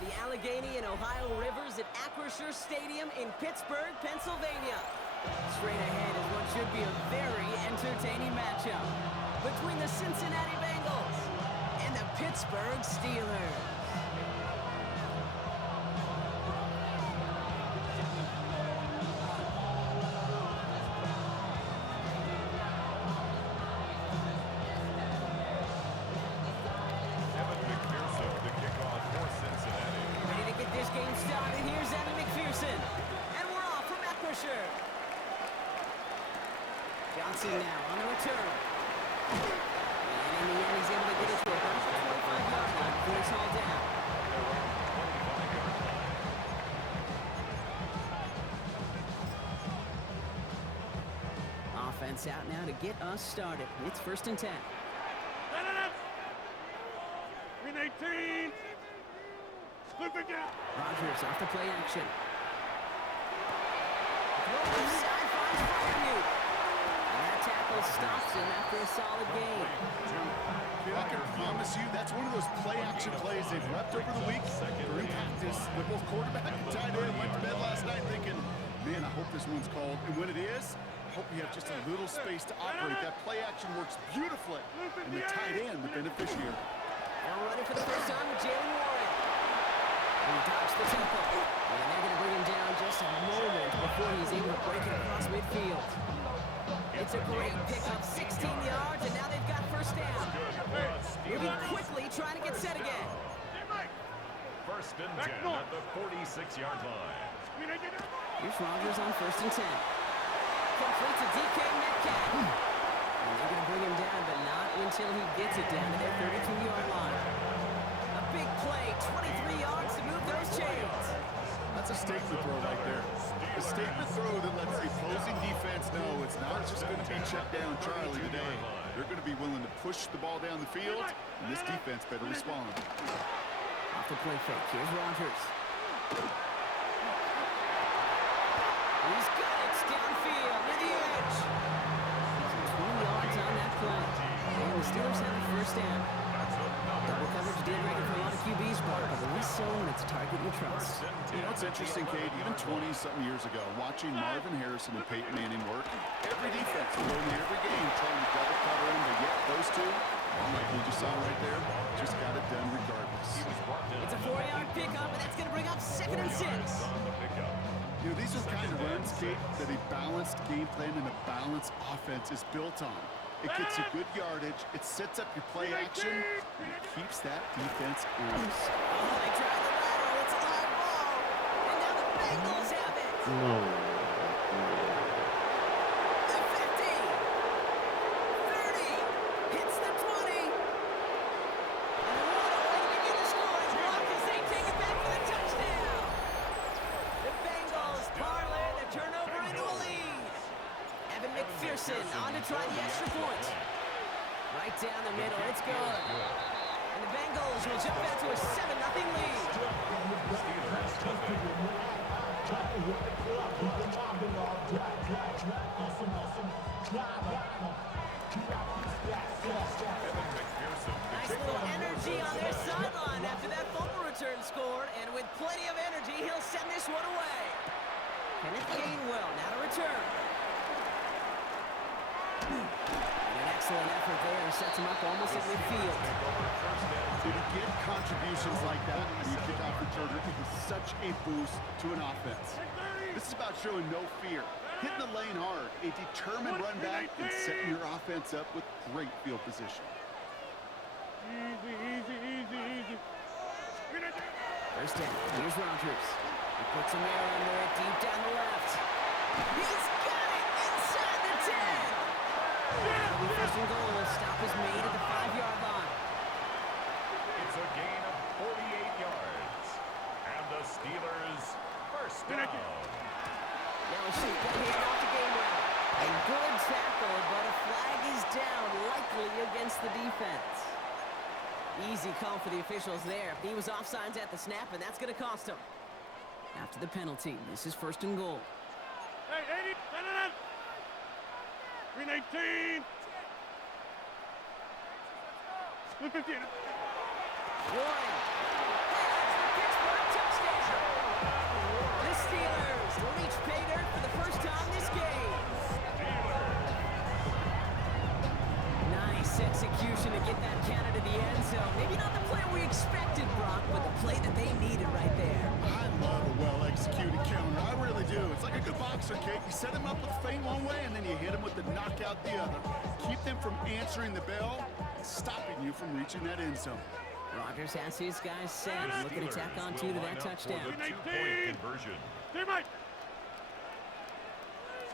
of the Allegheny and Ohio Rivers at Acrisure Stadium in Pittsburgh, Pennsylvania. Straight ahead is what should be a very entertaining matchup between the Cincinnati Bengals and the Pittsburgh Steelers. Johnson now on the return. And in the end, he's able to get it to about the 25-yard line before he's hauled down. Offense out now to get us started. It's 1st and 10. 18. Rodgers off the play action. Side finds Fryermuth. Tackle stops him after a solid game. I can promise you that's one of those play-action plays they've repped over the week. During practice, the both quarterback and tight end went to bed last night thinking, man, I hope this one's called. And when it is, I hope you have just a little space to operate. That play-action works beautifully. And the tight end, the beneficiary. Now running for the first time with Jalen Warren. He dodged the tackle. And they're going to bring him down just a moment before he's able to break it across midfield. It's a great pickup, 16 yards, and now they've got first down. Moving quickly, trying to get set again. 1st and 10 at the 46-yard line. Here's Rodgers on 1st and 10. Complete to DK Metcalf. And they're going to bring him down, but not until he gets it down to their 32-yard line. A big play, 23 yards to move those chains. That's a statement throw right there. A statement throw that lets the opposing defense know it's not just going to be check down Charlie today. They're going to be willing to push the ball down the field, and this defense better respond. Off the play fake, here's Rodgers. He's got it, it's downfield, near the edge. 20 yards on that play. And the Steelers have the first down. Double coverage deal breaker for a lot of QBs, but less so when it's a target you trust. You know, it's interesting, Cade, even 20-something years ago, watching Marvin Harrison and Peyton Manning work, every defense will go in every game trying to double cover him, but yet those two, like we just saw right there, just got it done regardless. It's a 4-yard pickup, and that's going to bring up 2nd and 6. You know, these are the kind of runs, Cade, that a balanced game plan and a balanced offense is built on. It gets you good yardage, it sets up your play action, and it keeps that defense honest. Oh, they drive the lateral, it's a high ball, and now the Bengals have it. No. The 50, 30, hits the 20, and what a way to begin the scoring block as they take it back for the touchdown. The Bengals parlay the turnover into a lead. Evan McPherson on to try the extra point. Right down the middle, it's good. And the Bengals will jump out to a 7-0 lead. Nice little energy on their sideline after that fumble return scored. And with plenty of energy, he'll send this one away. Kenneth Gainwell now to return. An excellent effort there sets him up almost at midfield. To get contributions like that when you kick off returner, it is such a boost to an offense. This is about showing no fear, hitting the lane hard, a determined run back, and setting your offense up with great field position. Easy. First down, here's Rodgers. He puts a man under it deep down the left. He's got it inside the 10. That'll be 1st and goal. Stop is made at the 5-yard line. It's a gain of 48 yards. And the Steelers first down. Now a shoot got handed off to Gainwell. A good tackle, but a flag is down, likely against the defense. Easy call for the officials there. He was offsides at the snap, and that's going to cost him. After the penalty, this is 1st and goal. Hey, 18. 15. Warren has the Pittsburgh a boxer, Kate. You set them up with feint one way, and then you hit them with the knockout the other. Keep them from answering the bell, stopping you from reaching that end zone. Rodgers has his guys set and looking to tack on two to that touchdown. Two-point conversion. Teammate.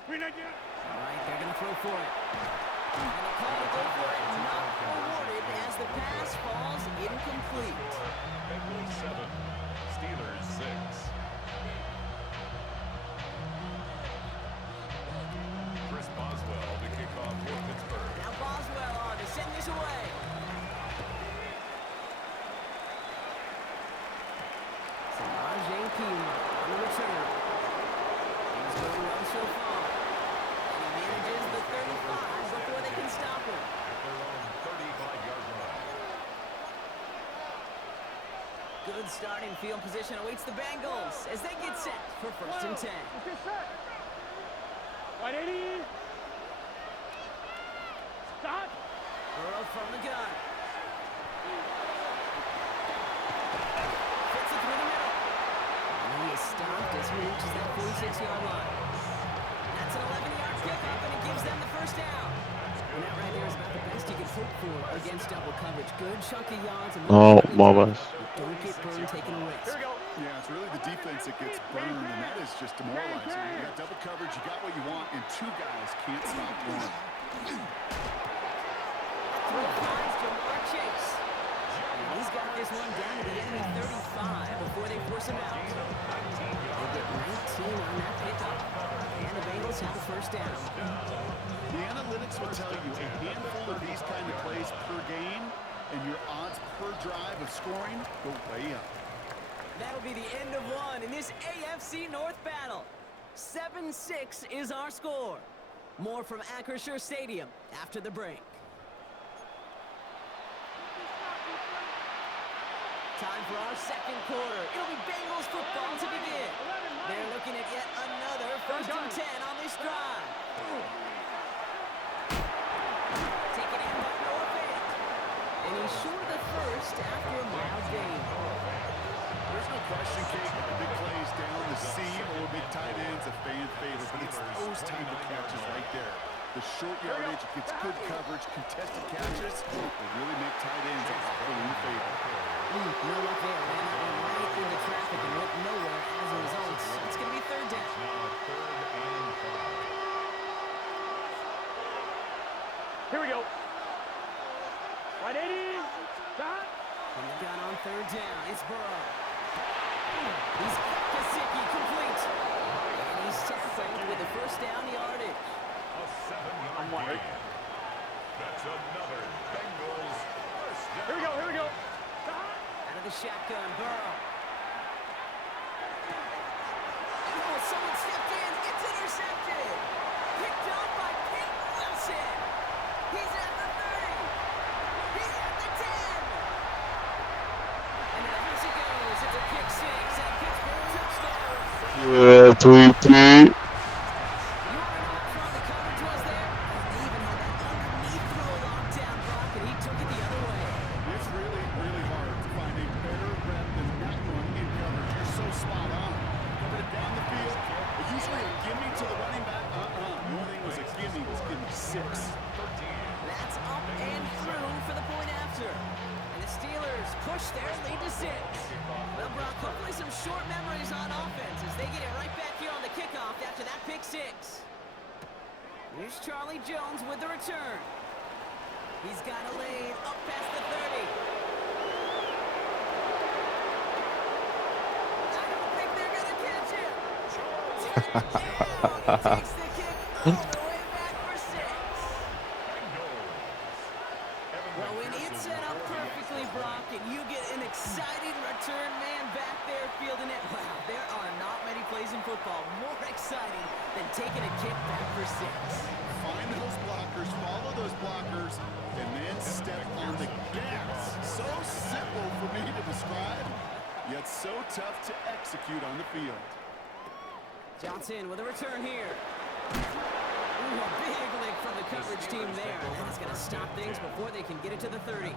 Green 19. All right, they're going to throw for it. And the call to go for it not awarded as the pass falls incomplete. Bengals 7, Steelers 6. Chris Boswell to kick off for Pittsburgh. Now Boswell on to send this away. Samaj Pima on the return. He's going well so far. And he manages the 35 before they can stop him. At their own 35-yard line. Good starting field position awaits the Bengals as they get set for 1st and 10. Okay, set. Right 80. Stop. Burrow from the gun. Fits it through the middle. And he is stopped as he reaches that 46-yard line. That's an 11-yard pickup, and it gives them the first down. And that right there is about the best you can hope for against double coverage. Good chunk of yards. And Oh, mamas. don't get burned taking a risk. Here we go. Yeah, it's really the defense that gets burned, and that is just demoralizing. You got double coverage, you got what you want, and two guys can't stop one. Through finds Jamar Chase. And he's got this one down to the enemy 35 before they force him out. They get 19 on that pickup. And the Bengals have the first down. The analytics will tell you a handful of these kind of plays per game, and your odds per drive of scoring go way up. That'll be the end of one in this AFC North battle. 7-6 is our score. More from Acrisure Stadium after the break. Time for our second quarter. It'll be Bengals football to begin. They're looking at yet another 1st and 10 on this drive. Taken in by Northend. And he's short of the first after a mild gain. There's no question, Kate, big plays down the seam or big tight ends, a fan favorite, but it's those type of catches right there. The short yardage gets good coverage, contested catches, they really make tight ends a balloon favorite. No luck there. Ran that one right into traffic and went nowhere as a result. It's going to be 3rd down. Now 3rd and 5. Here we go. Right 80. Stop. From the gun on 3rd down, it's Burrow. He's got Kasicki complete. And he's tackled with the first down yardage. A 7-yard gain. That's another Bengals first down. Here we go. Here we go. Stop. Out of the shotgun, Burrow. Oh, someone stepped in. It's intercepted. Picked up by Peyton Wilson. He's at the 30. He's at the 10. And now as he goes, it's a kick six and Pittsburgh touchdown. Yeah, 3-3. You want to know how strong the coverage was there? They even had that underneath throw locked down, Brock, and he took it the other way. It's really, really hard to find a better rep than that one in coverage. You're so spot on. Covered it down the field. Usually a gimme to the running back. The only thing was a gimme was gimme 6. That's up and through for the point after. And the Steelers push their lead to 6. Well, Brock, hopefully some short memories on offense as they get it right back here on the kickoff after that pick 6. Here's Charlie Jones with the return. He's got a lane up past the 30. I don't think they're going to catch him. Touchdown! He takes the kick all the way back for 6. Well, when it's set up perfectly, Brock, and you get an exciting return man back there fielding it, wow, there are not many plays in football more exciting than taking a kick back for 6. Find those blockers, follow those blockers, and then step on the gas. So simple for me to describe, yet so tough to execute on the field. Johnson with a return here. Ooh, a big lick from the coverage team there. That is going to stop things before they can get it to the 30.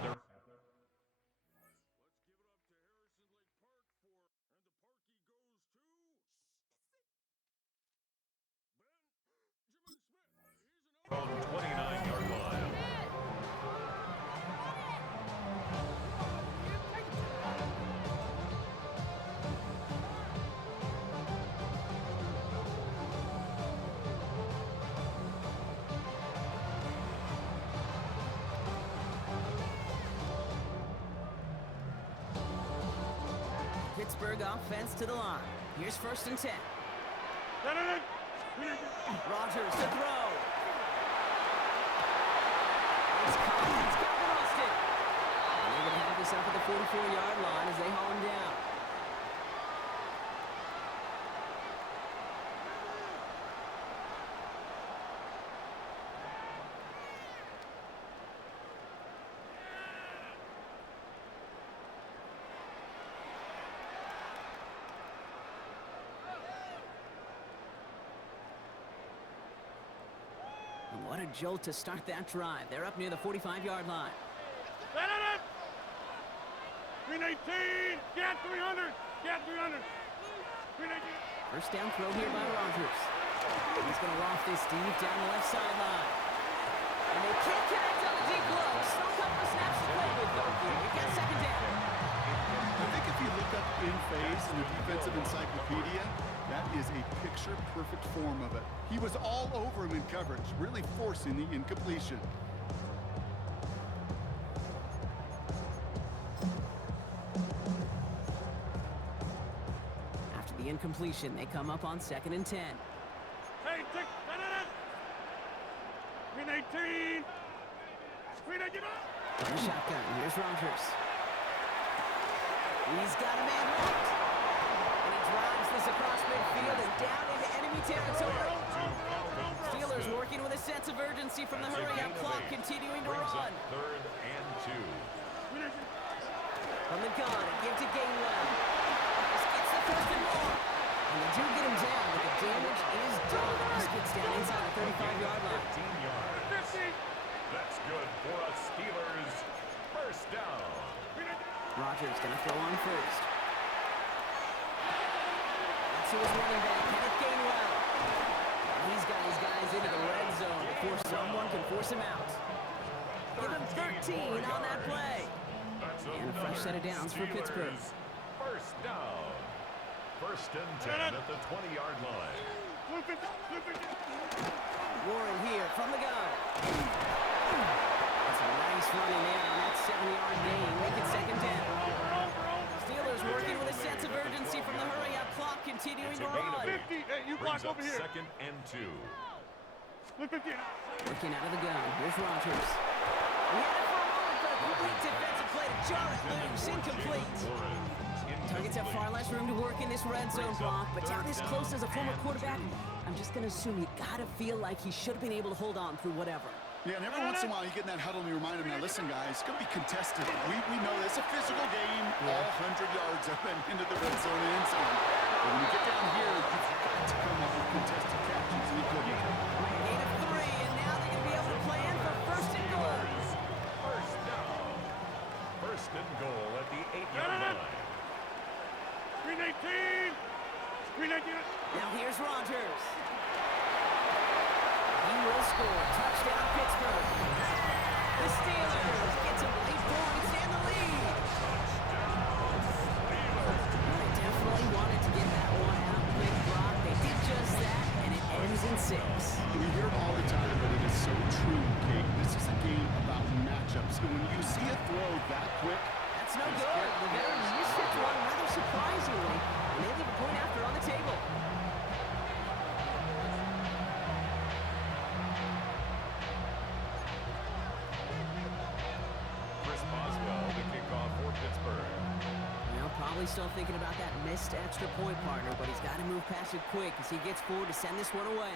Pittsburgh offense to the line. Here's 1st and 10. Rodgers to throw. It's caught. It's got lost it. And they're going to have this up at the 44-yard line as they haul him down. And what a jolt to start that drive. They're up near the 45-yard line. 318, get 300, get 300. 319. First down throw here by Rodgers. He's going to loft this deep down the left sideline. And they can't connect on the deep blow. Still a couple of snaps to play with, though. It got 2nd down. I think if you look up in phase in the defensive encyclopedia, that is a picture-perfect form of it. He was all over him in coverage, really forcing the incompletion. After the incompletion, they come up on 2nd and 10. Hey, 319. 319. In the shotgun, here's Rodgers. He's got a man locked. And he drives this across midfield and down into enemy territory. Steelers working with a sense of urgency from the hurry-up clock, continuing to run. 3rd and 2. From the gun, and give to Gainwell. This gets the 1st and more. And they do get him down, but the damage is done. This gets down inside the 35-yard line. 15 yards. 50. That's good for a Steelers 1st down. Rodgers going to throw on first. That's who was running back, Kenneth Gainwell. And he's got his guys into the red zone before someone can force him out. Give him 13 on that play. And a fresh set of downs for Pittsburgh. 1st down. 1st and 10 at the 20-yard line. Warren here from the gun. That's a nice running there on that 7-yard gain. Make it 2nd down. Steelers working with a sense of urgency from the hurry-up clock, continuing to run. 50. Hey, you block over here. 2nd and 2. Working out of the gun. Here's Rodgers. He had it for a moment, but a complete defensive play to jar it loose. Incomplete. Targets have far less room to work in this red zone block, but down this close as a former quarterback, I'm just going to assume you got to feel like he should have been able to hold on through whatever. Yeah, and every once in a while you get in that huddle and you remind him, now listen guys, it's going to be contested. We know it's a physical game, all 100 yards up and into the red zone and inside. But when you get down here, you've got to come up with contested catches, and he couldn't. Gain of 3, and now they're going to be able to play in for 1st and goal. 1st down. 1st and goal at the 8-yard line. 319. 319. Now here's Rodgers. He will score. Touchdown, Pittsburgh. The Steelers get some late points and the lead. Well, they definitely wanted to get that one out quick, Brock. They did just that, and it ends in 6. We hear it all the time, but it is so true, Kate. This is a game about matchups. And when you see a throw that quick, That's no good. The veteran missed it one rather surprisingly, and they leave a point after on the table. Chris Boswell, the kickoff for Pittsburgh. Well, probably still thinking about that missed extra point, partner, but he's got to move past it quick as he gets forward to send this one away.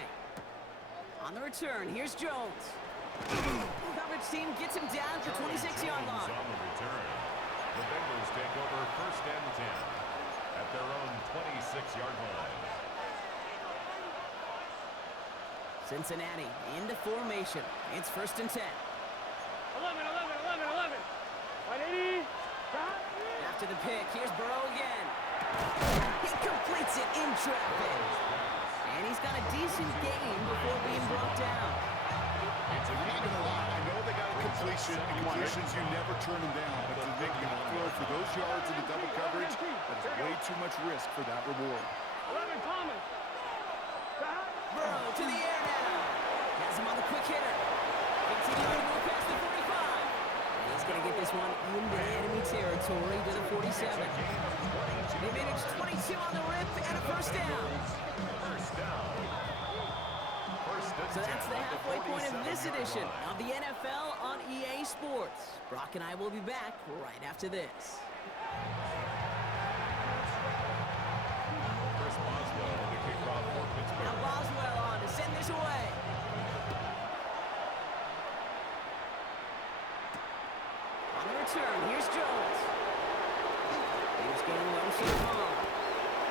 On the return, here's Jones. Coverage team gets him down to 26-yard line. On the return. The Bengals take over 1st and 10 at their own 26-yard line. Cincinnati into formation. It's 1st and 10. 11. 180. After the pick, here's Burrow again. He completes it in traffic. And he's got a decent gain before being brought down. I'm not going to lie, I know they got a completion, and completions, you never turn them down, but to make that throw for those yards in the double coverage, that's way too much risk for that reward. 11 Thomas. Burrow to the air now. Has him on the quick hitter. Continuing to move past the 45. And he's going to get this one into enemy territory to the 47. They made the halfway point of this edition of the NFL on EA Sports. Brock and I will be back right after this. Chris Boswell to kick off for Pittsburgh. Now Boswell on to send this away. On the return, here's Jones. He's getting motion home.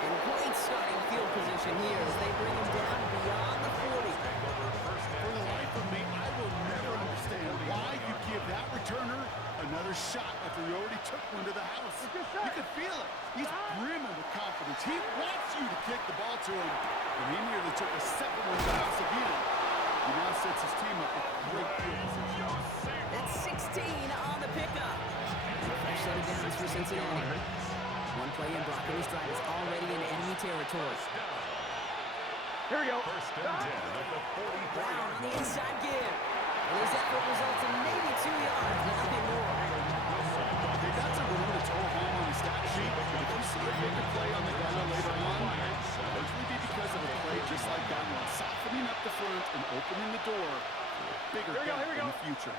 And great starting field position here as they bring him down beyond the 40. For the life of me, I will never understand why you give that returner another shot after he already took one to the house. You can feel it. He's brimming with confidence. He wants you to kick the ball to him. And he nearly took a second one to the house again. He now sets his team up with great field position. That's 16 on the pickup. Fresh set of downs for Cincinnati. One play in Brock and his drive is already in enemy territory. Here we go. First and 10 at the 44. Brown on the inside give. And his effort results in maybe 2 yards, but nothing more. That's a room to tow home on the stat sheet. But if you see a bigger play on the gunner later on, it'll largely be because of a play just like that one, softening up the front and opening the door for a bigger gap in the future.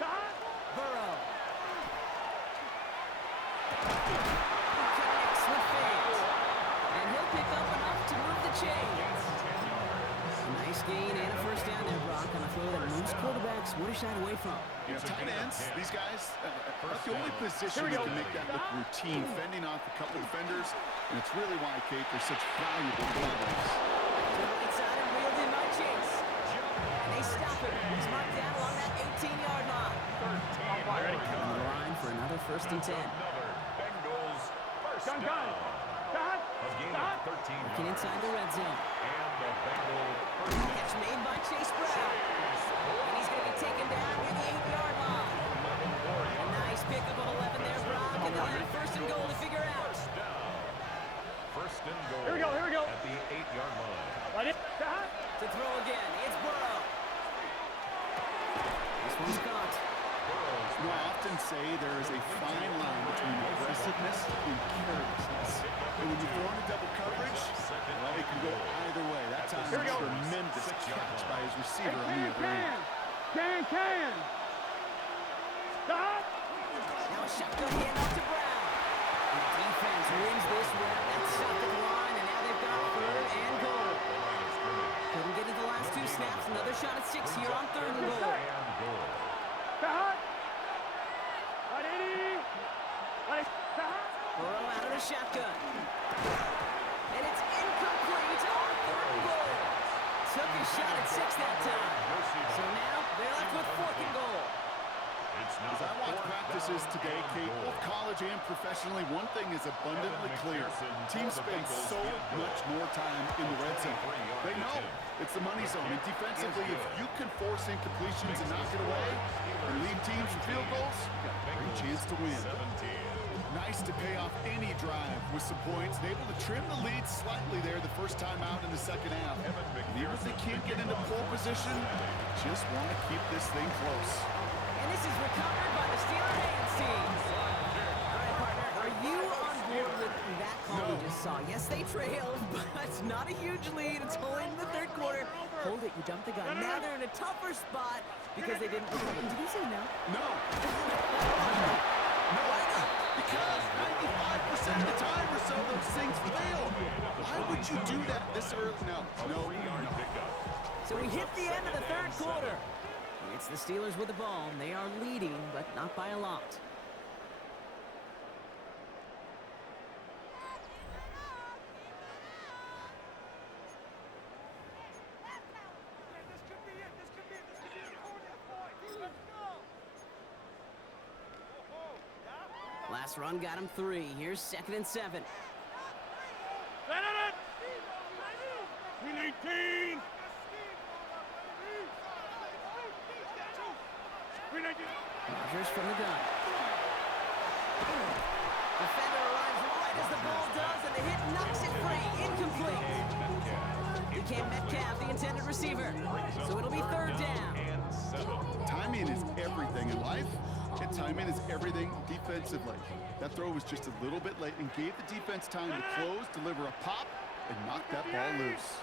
Burrow. Connects with fans. And he'll pick up enough to move the chains. Nice gain and a first down there, Brock, on a throw that most quarterbacks would have shied away from. Tight ends, these guys, are the only position that can make that look routine, fending off a couple defenders, and it's really why, Kate, they're such valuable players. To the right side and reeled in by Chase. And they stop him. He's marked down along that 18-yard line. On the line for another first and 10. Another Bengals first down. A gain of 13 Looking inside the red zone. And the Bengals first down. Catch made by Chase Brown. And he's going to be taken down near the 8-yard line. A nice pickup of 11 there, Brock. And they'll have first and goal to figure out. First down. First and goal. Here we go. At the 8-yard line. Let it. To throw again, it's Burrow. This one's caught. You know, I often say there is a fine line between aggressiveness and carelessness. And when you throw into double coverage, well, it can go either way. That time, a tremendous catch by his receiver on the other end. Can. Stop. Now a shotgun handoff to Brown. And the defense wins this rep. That's stopped at the line, and now they've got third and goal. Couldn't get it the last 2 snaps. Another shot at 6 here on third and goal. Stop. Let it in. Burrow out of the shotgun. And it's incomplete on third and goal. Took his shot at 6 that time. So now they're left with fourth and goal. As I watch practices today, Kate, both college and professionally, one thing is abundantly clear. Teams spend so much more time in the red zone. They know it's the money zone. And defensively, if you can force incompletions and knock it away and lead teams from field goals, you got a great chance to win. Nice to pay off any drive with some points and able to trim the lead slightly there the first time out in the second half. And even if they can't get into pole position, just want to keep this thing close. And this is recovered by the Steeler hands team. All right, partner, are you on board with that call we just saw? Yes, they trailed, but it's not a huge lead. It's only in the third quarter. Hold it, you jumped the gun. Now they're in a tougher spot because they didn't recover. Did you say no? No. No, why not? Because 95% of the time or so, those things fail. Why would you do that this early? No. So we hit the end of the third quarter. It's the Steelers with the ball. They are leading, but not by a lot. Last run got him 3. Here's 2nd and 7. Green 18. Rodgers from the gun. Defender arrives right as the ball does, and the hit knocks it free. Incomplete. Became Metcalf, the intended receiver. So it'll be third down. Timing is everything in life, and timing is everything defensively. That throw was just a little bit late and gave the defense time to close, deliver a pop, and knock that ball loose.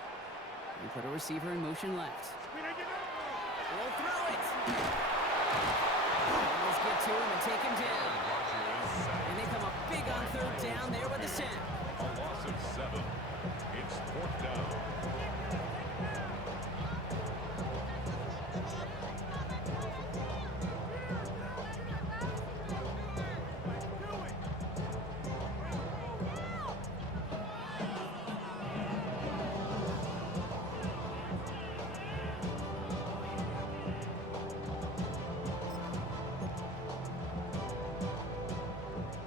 And put a receiver in motion left. will throw it. Bengals get to him and take him down. And they come up big on third down there with the sack. A loss of 7. It's 4th down.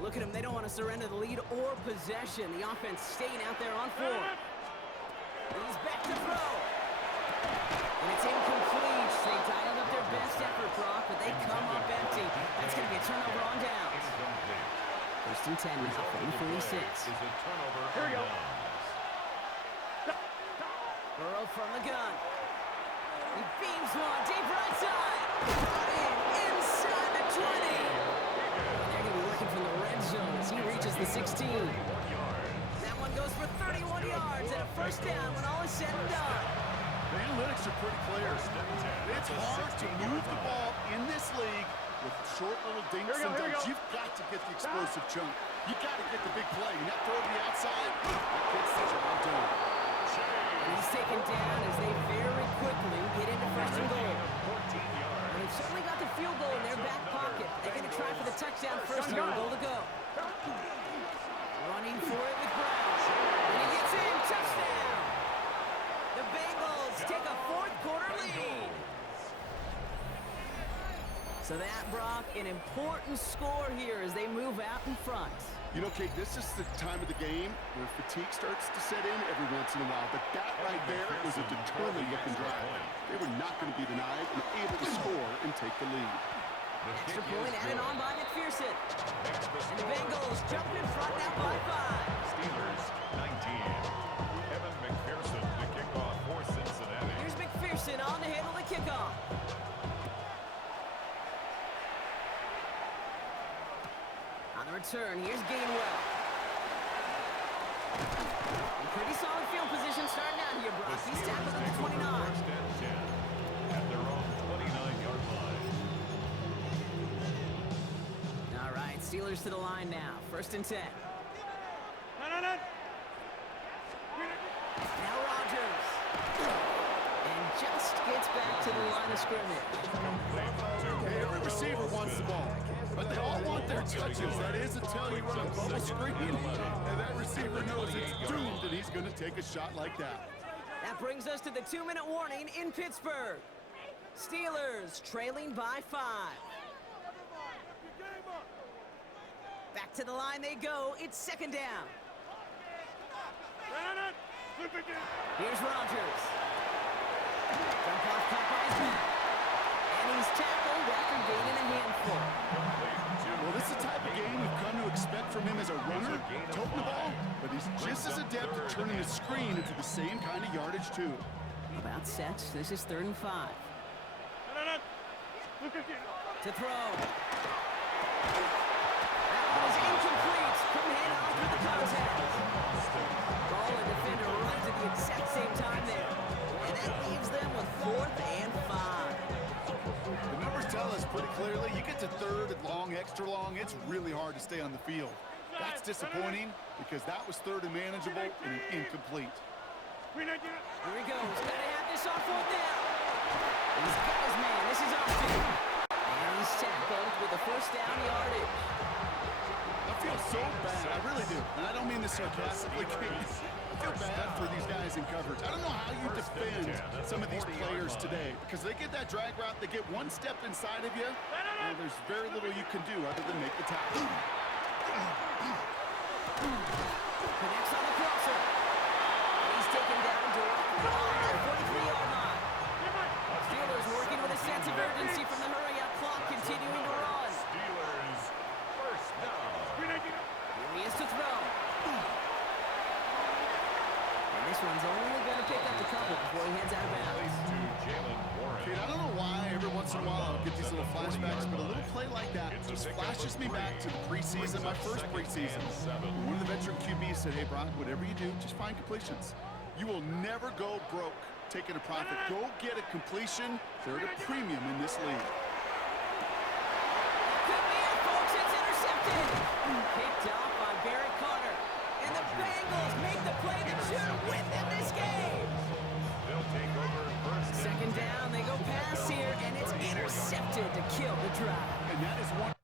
Look at them. They don't want to surrender the lead or possession. The offense staying out there on 4. He's back to throw. And it's incomplete. They dialed up their best effort, Brock, but they come up empty. That's going to be a turnover on downs. First and 10 now from the 46. Is a turnover Here we on go. downs. Burrow from the gun. He beams one deep right side. Brought in inside the 20. They're going to be looking from the red zone as he reaches the 16. That one goes for 31 yards and a first down when all is said and done. The analytics are pretty clear. It's hard to move the ball in this league with short little dinks and dunks. You've got to get the explosive chunk. You got to get the big play. And that throw to the outside, that gets the job done. And he's taken down as they very quickly get into first and goal. And they've certainly got the field goal in their back pocket. They're going to try for the touchdown first and goal to go. Running for it with Brown. And he gets in. Touchdown! The Bengals take a fourth-quarter lead. So that, Brock, an important score here as they move out in front. You know, Kate, this is the time of the game where fatigue starts to set in every once in a while. But that right there was a determined-looking drive. They were not going to be denied and able to score and take the lead. Extra point added on by McPherson. And the Bengals jump in front now by 5. Steelers 19. Evan McPherson to kick off for Cincinnati. Here's McPherson on to handle the kickoff. On the return, here's Gainwell. And pretty solid field position starting out here, Brock. He's tackled at the 29. First and 10 at their own 29-yard line. All right, Steelers to the line now. First and 10. No. Now Rodgers. And just gets back to the line of scrimmage. Hey, every receiver wants the ball, but they all want their touches. That is until you run a bubble screen, and that receiver knows it's doomed, and he's going to take a shot like that. That brings us to the 2-minute warning in Pittsburgh. Steelers trailing by 5. Back to the line they go. It's second down. Here's Rodgers. Dump off cut by his back. And he's tackled after gaining a handful. Well, this is the type of game we've come to expect from him as a runner, toting the ball, but he's just as adept at turning a screen into the same kind of yardage, too. About set. This is 3rd and 5. To throw. That one is incomplete. Couldn't hit on through the contact. Ball and defender runs at the exact same time there. And that leaves them with 4th and 5. The numbers tell us pretty clearly, you get to 3rd and long, extra long, it's really hard to stay on the field. That's disappointing because that was 3rd and manageable and incomplete. Here he goes. Gotta have this on 4th down. He's got his man. This is Austin. And he's tackled with a first down yardage. I feel so bad, I really do. And I don't mean this sarcastically, Kate. I feel bad for these guys in coverage. I don't know how you defend some of these players today because they get that drag route, they get one step inside of you, and there's very little you can do other than make the tackle. Connects on the crosser. And he's taken down directly on that 43-yard line. Steelers working with a sense of urgency from the hurry-up clock, continuing to run. Steelers first down. Here he is to throw. And this one's only going to pick up a couple before he heads out of bounds. To Jalen Warren. Kate, I don't know why every once in a while I'll get these little flashbacks, but a little play like that just flashes me back to the preseason, my first preseason. One of the veteran QBs said, hey, Brock, whatever you do, just find completions. You will never go broke taking a profit. Go get a completion. They're at a premium in this league. Could be it, folks. It's intercepted. Picked off by Barrett Carter. And the Bengals make the play that should win them this game. They'll take over first. Second down, they go pass here, and it's intercepted to kill the drive. And that is one.